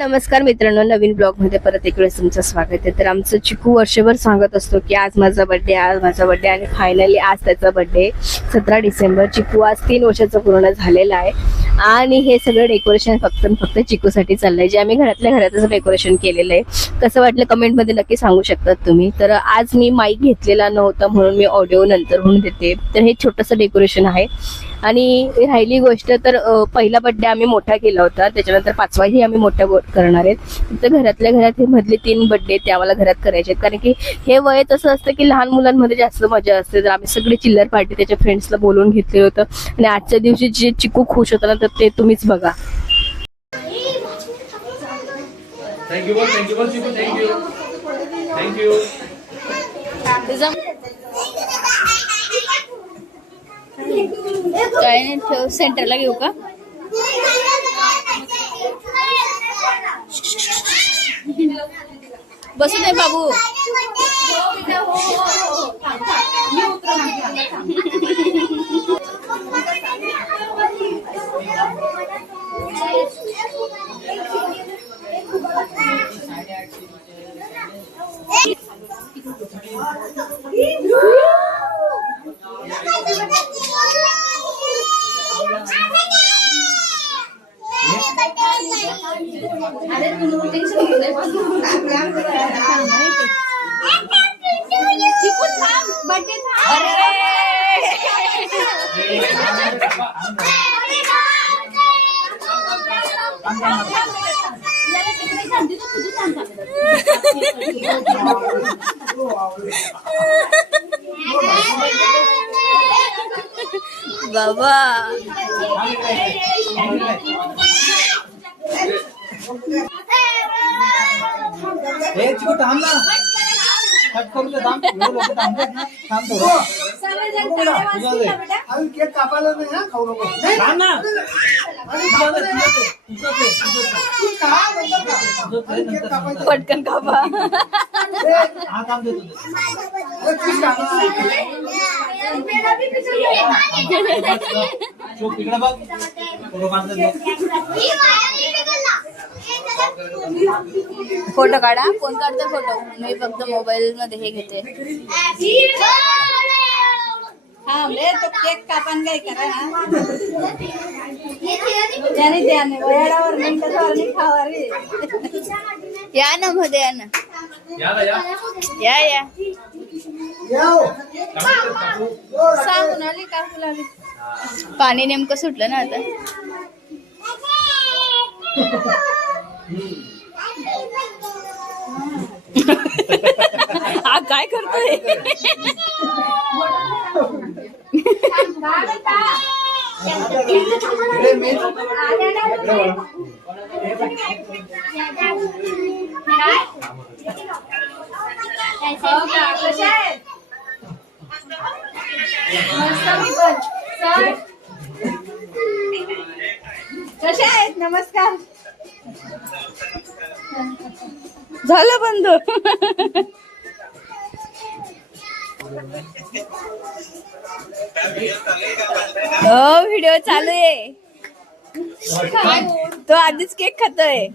नमस्कार मित्रांनो, नवीन ब्लॉग मध्ये परत एक वेळेस तुमचं स्वागत आहे. तर आमचं चिकू वर्षभर सांगत असतो की आज माझा बर्थडे, आज माझा बर्थडे, आणि फायनली आज त्याचा बर्थडे 17 डिसेंबर. चिकू आज 3 वर्षाचा पूर्ण झालेला आहे आणि हे सगळं डेकोरेशन फक्त चिकूसाठी चाललंय, जे आम्ही घरातल्या घरातच डेकोरेशन केलेलं आहे. कसं वाटलं कमेंट मध्ये नक्की सांगू शकतात तुम्ही. तर आज मी माईक घेतलेला नव्हता म्हणून मी ऑडिओ नंतर होऊन देते. तर हे छोटंसं डेकोरेशन आहे. आणि राहिली गोष्ट तर पहिला बर्थडे आम्ही मोठा केला होता, त्याच्यानंतर 5वाही आम्ही मोठा करणार आहेत. तर घरातल्या घरात हे मधले 3 बर्थडे ते आम्हाला घरात करायचे आहेत, कारण की हे वय तसं असतं की लहान मुलांमध्ये जास्त मजा असते. तर आम्ही सगळे चिल्लर पार्टी त्याच्या फ्रेंड्सला बोलवून घेतलेलं होतं आणि आजच्या दिवशी जे चिकू खुश होता ना, तर ते तुम्हीच बघा. काय नाही, ठेव सेंटरला घेऊ का? बसू दे बाबू. बाबा चिकू थांब ना, केक कापायला नाही ना, खाऊ नको. पटकन कापा. हा काम देतो. इकडे बघ, फोटो काढा. कोण काढतो फोटो? मी फक्त मोबाईल मध्ये हे घेते. हा तो केक कापण काय करा ना, त्याने त्याने वयाडावर मिनिटावर नाही खावा रे. या ना मध्ये, या ना, या या. सांगून आली काकू लागली. पाणी नेमकं सुटलं ना आता. हा काय करतोय? कशा आहेत? नमस्कार. झालं बंद. हो, व्हिडिओ चालू आहे. तो आधीच केक खातोय.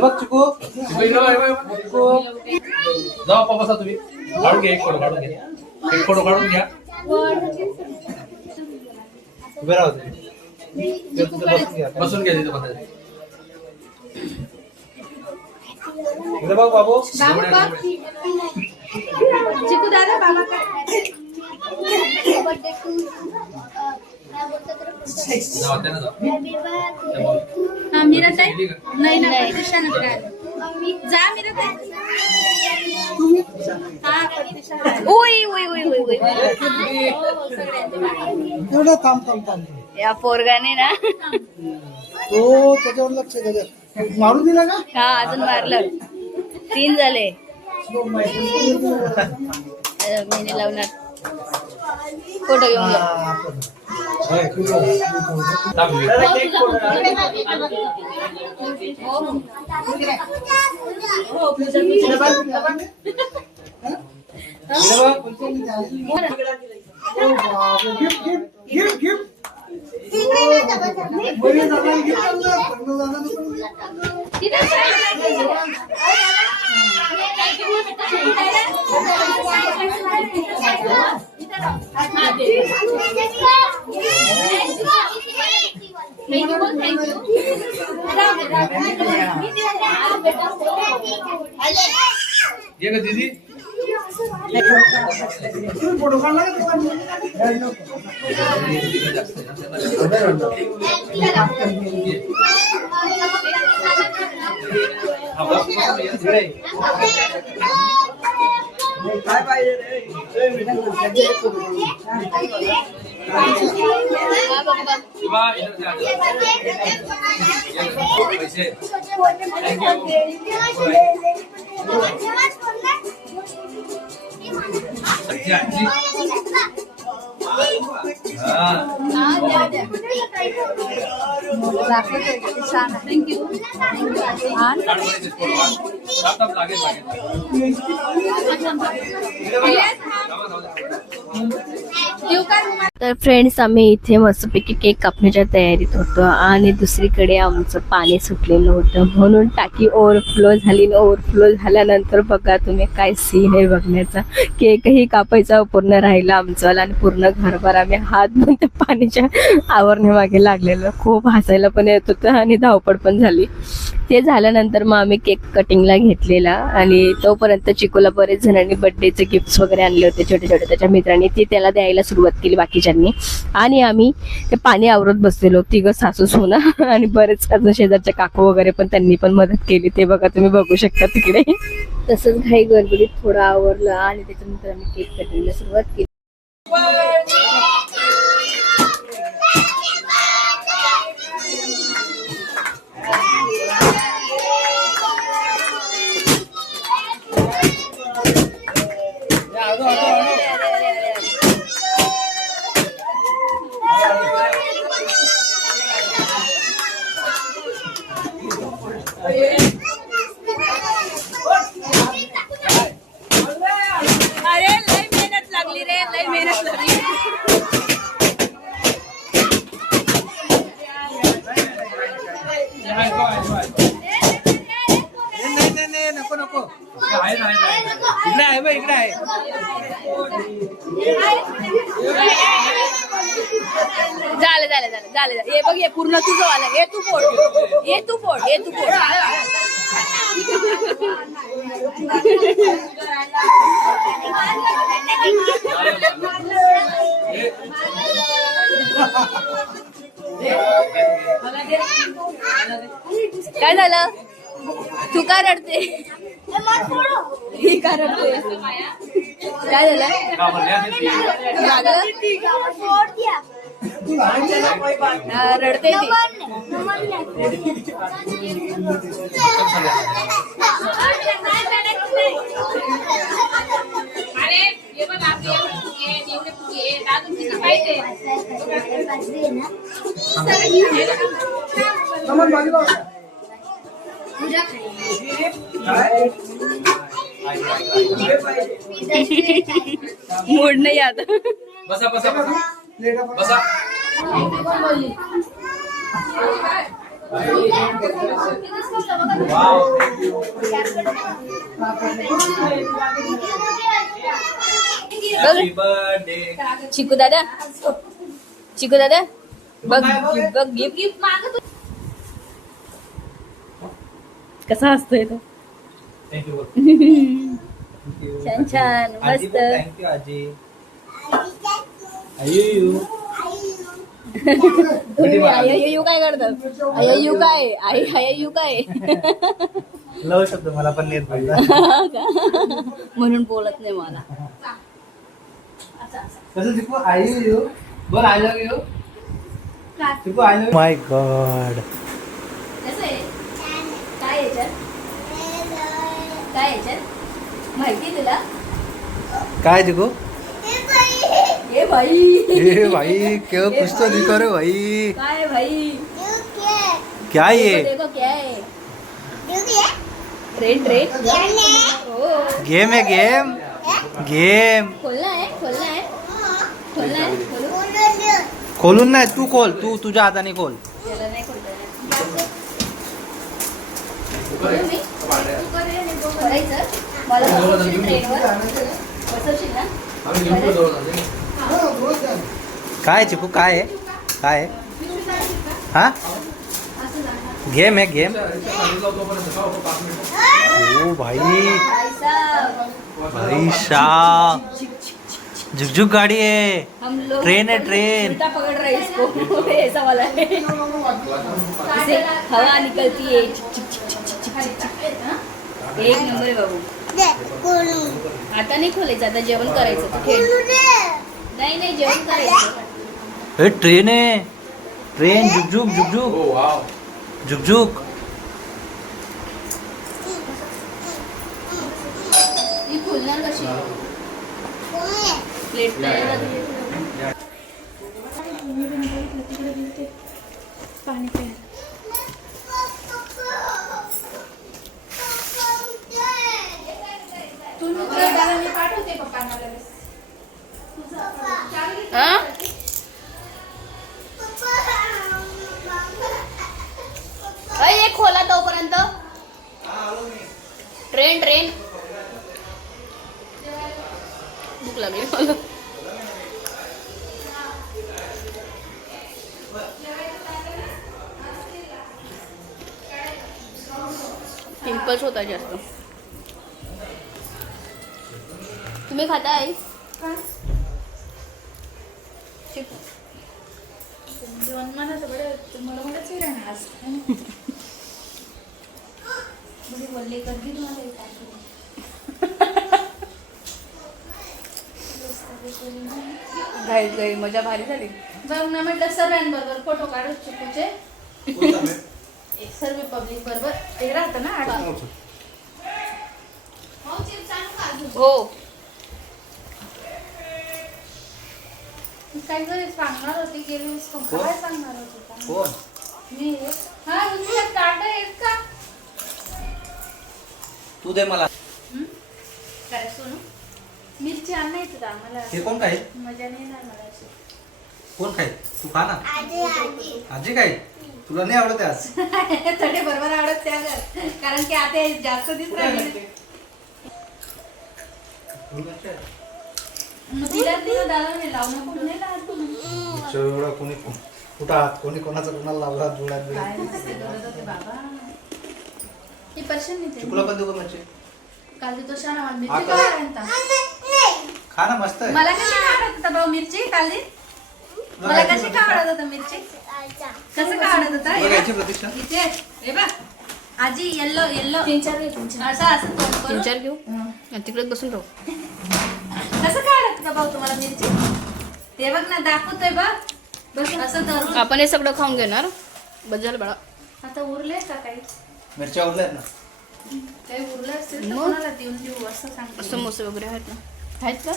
बघ चिकू, जाऊ पप्पा सा तुम्ही काढून घ्या, एक फोटो काढून घ्या, एक फोटो काढून घ्या. उभे राहा, बसून घ्या तिथे बसायचं. इकडे बघ बाबू. चिकू दादा बाबा काय मीरत आहे? नाही ना, प्रतिष्ठान जा मीरत आहे. या पोरगाने ना तो त्याच्यावर लक्ष द्या. मारून दिला का? हा, अजून मारलं. 3 झाले. मेहंदी लावणार. फोटो घेऊन घ्या. ये का दीदी तर फ्रेंड्स आम्ही इथे मस्तपैकी केक कापण्याच्या तयारीत होतो आणि दुसरीकडे आमचं पाणी सुटलेलं होतं म्हणून टाकी ओव्हरफ्लो झाली. ओव्हरफ्लो झाल्यानंतर बघा तुम्ही काय सीन आहे बघण्याचा. केकही कापायचा पूर्ण राहिला आमचा आणि पूर्ण घरभर आम्ही हात धुवून त्या पाण्याच्या आवरण्यामागे लागलेलो. खूप हसायला पण येत होतं आणि धावपळ पण झाली. ते झाल्यानंतर मग आम्ही केक कटिंगला घेतलेला आणि तोपर्यंत चिकूला बरेच जणांनी बर्थडेचे गिफ्ट्स वगैरे आणले होते छोटे छोटे त्याच्या मित्रांनी. ते त्याला द्यायला सुरुवात केली बाकीच्यांनी आणि आम्ही ते पाणी आवरत बसलेलो तिघं सासू सोना आणि बरेच अजून शेजारच्या काकू वगैरे पण त्यांनी पण मदत केली. ते बघा तुम्ही बघू शकता तिकडे. तसंच घाई गडबडीत थोडं आवरलं आणि त्याच्यानंतर आम्ही केक कटिंगला सुरुवात केली. झालं हे बघ हे पूर्ण तुझं आलं. हे तू फोड हे तू फोड हे तू फोड. काय झालं तू का रडते? ही का रडते? काय झालं? रडते ती. मूड नाही आता. बसा बसा बसा बसा. चिकू दादा बघ बघ गिफ्ट मागत कसा असतोय तो. छान छान मस्त. थँक्यू आजी. तुम्ही आययू काय करतात? आययू काय आययू काय लव शब्द मला पण येत नाही म्हणून बोलत नाही मला. कसं शिकू? आय यू बोल. आय लव्ह यू शिकू. I love. My God. काय याच्यात माहिती तुला? काय शिकू? भाई ए भाई क्या कुछ तो दिखा रहे भाई. काय है भाई क्या ये देखो क्या है ट्रेन ट्रेन ओ गेम है गेम गेम. खोलना है खोलना है खोलना है खोलो. खोलून नाही तू खोल तू तुझ्या हाताने खोल. त्याला नाही खोलता येणार. खोलू मी? खोलायचं? मला बसवशील ट्रेनवर? बसवशील ना? काय चिकू काय आहे काय आहे हा गेम है गेम. ओ भाई भाई साहब झुकझुक गाड़ी है. हम लोग ट्रेन है, ट्रेन. उल्टा पकड़ रहे हैं इसको ऐसा वाला है इसे हवा निकलती है चिक, चिक, चिक, चिक, चिक, चिक, चिक, चिक. एक नंबर आहे बाबू. आता नाही खोलायचं आता जेवण करायचं तू खेळ. नाही नाही जेवण करायचं. ए ट्रेन है ट्रेन झुकझुक झुकझुक झुकझुक. ही खोलणार कशी प्लेट पाणी प्यायला तू दादा मी पाठवते पप्पांना लगेच. एक खोला तोपर्यंत ट्रेन ट्रेन भूक लागली मला. पिंपल्स होता जास्त. तुम्ही खाताय जेवण मला सगळं मला मलाच राहणार आज बघी बोलले कधी तुम्हाला घाई घाई मजा भारी झाली. जाऊन ना म्हटलं सर्वांबरोबर फोटो काढू चिकूचे एक सर्व पब्लिक बरोबर ते राहतं ना हो काही जरी सांगणार होती गेली वेळेस पण काय सांगणार होती कोण मी हा तुझ्या काटा आहेत का तू दे मला. काय सोनू मिरची आणायचं का आम्हाला हे कोण काय मजा नाही येणार मला अशी कोण काय तू खा ना. आजी काय तुला नाही आवडत आज. थोडे बरोबर आवडत त्या कारण की आता जास्त दिसत राहिले मग तिला तिला दादा नाही लावणं कुठं नाही लावत एवढा कोणी कुठं आहात कोणी कोणाचा कोणाला लावला डोळ्यात काय मस्त करत होते बाबा ही पर्शन नाही चिकूला पण देऊ का मच्छी. काल तो शाळा मला मिरची आता- काय आणता खा ना मस्त आहे. मला कशी काय आवडत होता भाऊ मिरची काल मला कशी काय आवडत होता मिरची कसं काय आवडत होता तुला घ्यायची प्रतीक्षा. इथे हे बघ आजी येल्लो येल्लो असं असं तोंड करून. तीन चार घेऊ आणि तिकडे बसून राहू. कसं काय आवडत होता भाऊ तुम्हाला मिरची ते बघ ना दाखवतोय बघ बस असं धरून आपण हे सगळं खाऊन घेणार. बस झालं बाळा. आता उरले का काही मिरच्या उरल्यात ना. काही उरलं असेल तर मग? कोणाला देऊन देऊ असं सांगतो समोसे वगैरे आहेत ना आहेत का.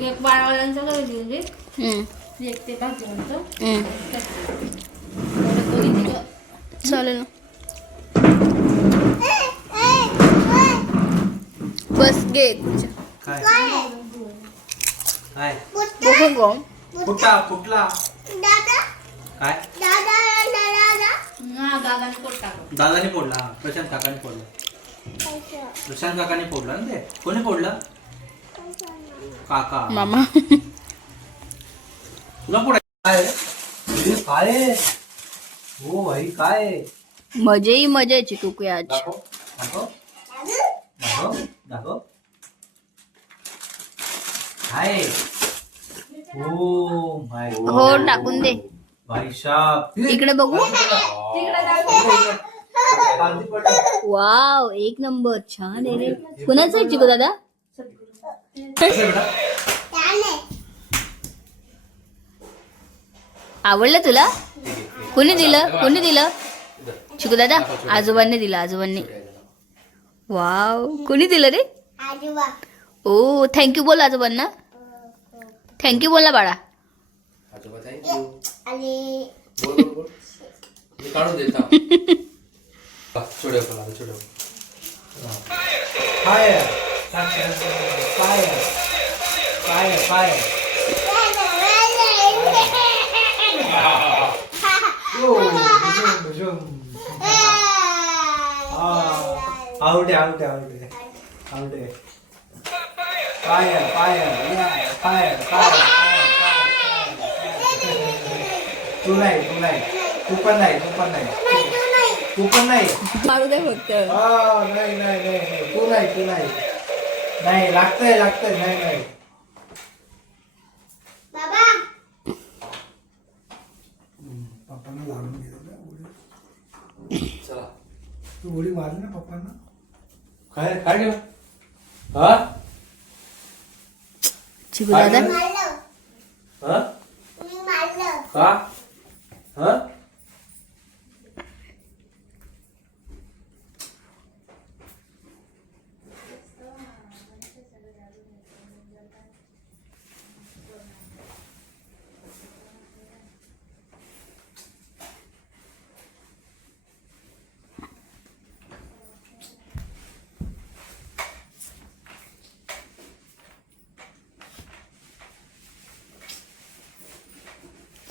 एक बाळावाल्यांचं काय दिली हम्म, एक ते भाजीवंत हम्म. दोन्ही तिघं चालेल ना. बस घे तुझ्या. काय काय बघू गो. कुठला कुठला काय हा दादाने पोट टाकलं दादाने फोडला. हा, प्रशांत काकाने फोडला. प्रशांत काकाने फोडला ना ते. कोणी फोडला काका. मामा तुला फोडायचं काय आहे? हे काय आहे? हो भाई काय आहे? मजा ही मजा आहे चिकू आज. दाखव दाखव दाखव दाखव काय हो माय हो टाकून दे भाई साहब इकडे बघू. पालथी पडलं. वाव एक नंबर छान आहे रे. कुणाचं आहे चिकू दादा. कसं आहे बेटा? आवडलं तुला. कोणी दिलं कोणी दिलं चिकू दादा. आजोबांनी दिलं आजोबांनी. वाव, कोणी दिलं रे? ओ थँक्यू बोल आजोबांना. थँक्यू बोल ना बाळा. आजोबा थँक्यू. बोल बोल बोल. मी काढून देता. छोटे फुला छोटे. Fire fire fire fire. आवडे आवडे आवडे आवडे. Fire fire fire fire. तू नाही तू नाही तू पण नाही तू पण नाही तू पण नाही. मारू दे फक्त. नाही नाही नाही नाही तू नाही तू नाही. नाही लागतंय लागतंय नाही नाही. पप्पांना लागून गेलं चला तू उडी मारली ना पप्पांना. काय काय केलं? हा चिकू दादा हा का हा.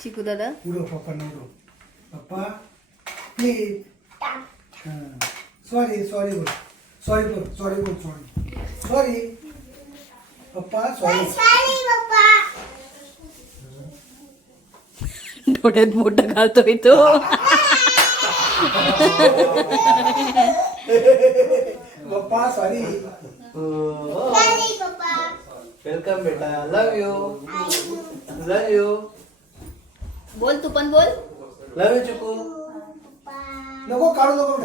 चिकू दादा उडव पप्पांना उडव. पप्पा प्लीज. सॉरी सॉरी बोल सॉरी बोल सॉरी बोल सॉरी सॉरी पप्पा सॉरी. डोळ्यात मोठं घालतोय तो. पप्पा सॉरी. वेलकम बेटा. लव यू लव यू बोल तू पण बोल. लव यू चिकू. नको काढू नको.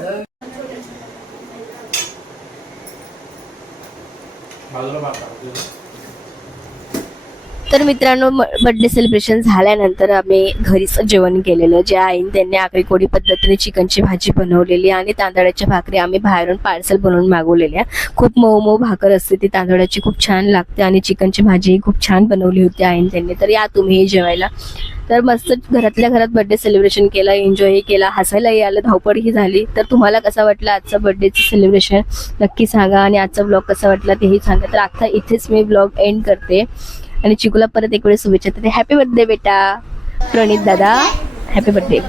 बाजूला मारता. तर मित्रांनो बर्थडे सेलिब्रेशन झाल्यानंतर आम्ही घरीच जेवण केलेलं. जे आईने त्यांनी आगरी कोळी पद्धतीने चिकनची भाजी बनवलेली आणि तांदळाच्या भाकरी आम्ही बाहेरून पार्सल बनवून मागवलेल्या. खूप मऊ मऊ भाकर असते ती तांदळाची, खूप छान लागते आणि चिकनची भाजी खूप छान बनवली होती आईने त्यांनी. तर या तुम्ही जेवायला. तर मस्त घरातल्या घरात बर्थडे सेलिब्रेशन केला, एन्जॉयही केला, हसायलाही आलं, धावपळही झाली. तर तुम्हाला कसा वाटला आजचा बर्थडेचं सेलिब्रेशन नक्की सांगा आणि आजचा ब्लॉग कसा वाटला तेही सांगा. तर आता इथेच मी ब्लॉग एंड करते आणि चिकूला परत एक वेळेस शुभेच्छा देते. हॅपी बर्थडे बेटा. प्रणित दादा हॅपी बर्थडे.